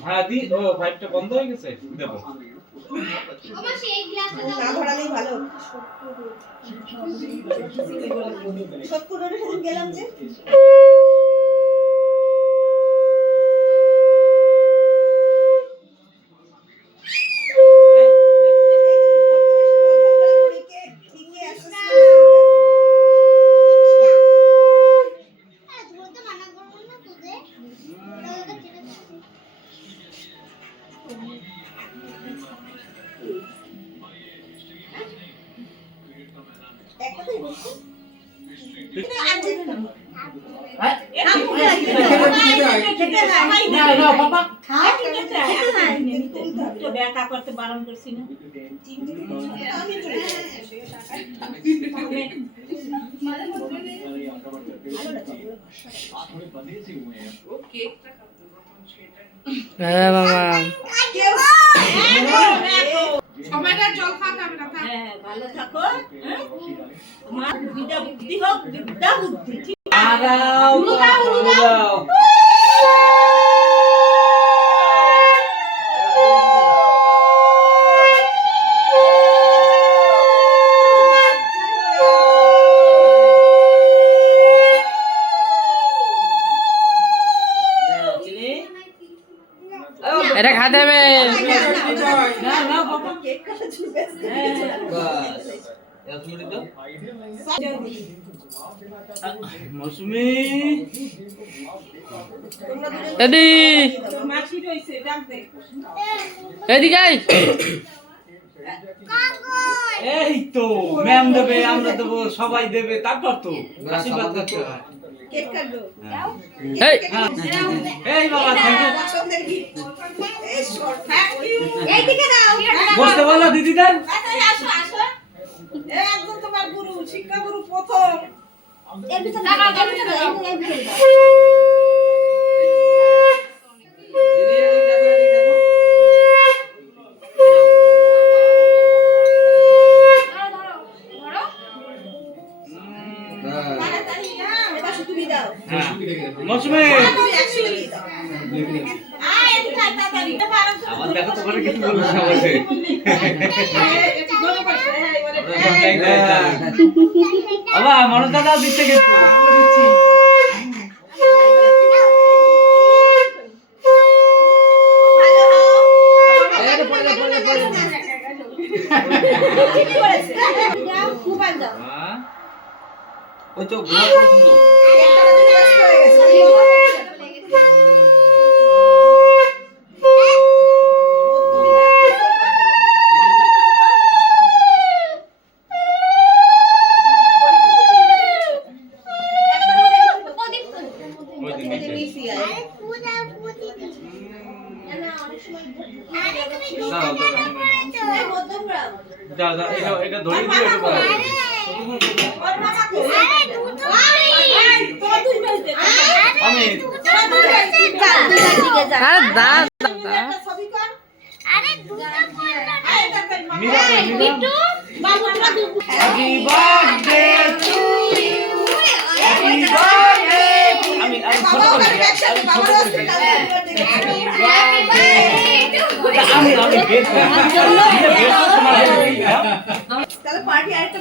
হ্যাঁ দি ও পাইপটা বন্ধ হয়ে গেছে দেবো আমার সেই গ্লাসটা না ধরালেই ভালো। সত্যি রোডে সেদিন গেলাম যে করতে বারণ করছি না হ্যাঁ মামা সবাইকে জল খাওয়াতে হবে না হ্যাঁ ভালো থাকো আমার বিদ্যা বুদ্ধি হোক বিদ্যা বুদ্ধি ঠিক আরাও দাও এটা খাতে হবে না না বাবা কেক কাটা ছুটে বাস এক মিনিট দাও মৌসুমী এদি মাছি রইছে ডাক দে এদিকে আই এই তো ম্যাম দেবে আমরা দেবো সবাই দেবে তারপর তো আশীর্বাদ করতে হয় কেক কাটবো এই এই বাবা থ্যাংক ইউ পছন্দের গিফট এই শর্ট থ্যাংক ইউ এইদিকে দাও বসতে বলো দিদি দেন আসো আসো এই একদম তোমার গুরু শিক্ষা গুরু প্রথম এর ভিতরে দাও এর ভিতরে দাও এর ভিতরে দাও এটা শুধু তুমি দাও মৌসুমী তুমি একসাথে দিয়ে দাও আয় এদিকে আয় তাড়াতাড়ি আমার দেখা তো করে কিছু বলছ আমাকে একটু জোরে করছে হ্যাঁ এবারে বাবা মনোজ দাদা দিচ্ছে কিন্তু মোবাইল দাও ওই তো ঘোরা পর্যন্ত একটা দিন ব্যস্ত হয়ে গেছে ওই দিন নিচে আরে পুরা পুরি না অনেক সময় আরে তুমি দাও এই মধ্যমগ্রাম দাও দাও এটা ধরে দিও এটা বড় ওর মামা কো আরে দুটো এই তো তুই বলতে আমি আরে দা একটা ছবি কর আরে দুটো আয় তাড়াতাড়ি মীরা বিট্টু বাবু তোরা দুধ happy birthday to you happy birthday আমি ছোট করে দিই আমি ছোট করে দিই আমি বেশ তোমার তাহলে পার্টি আরেকটা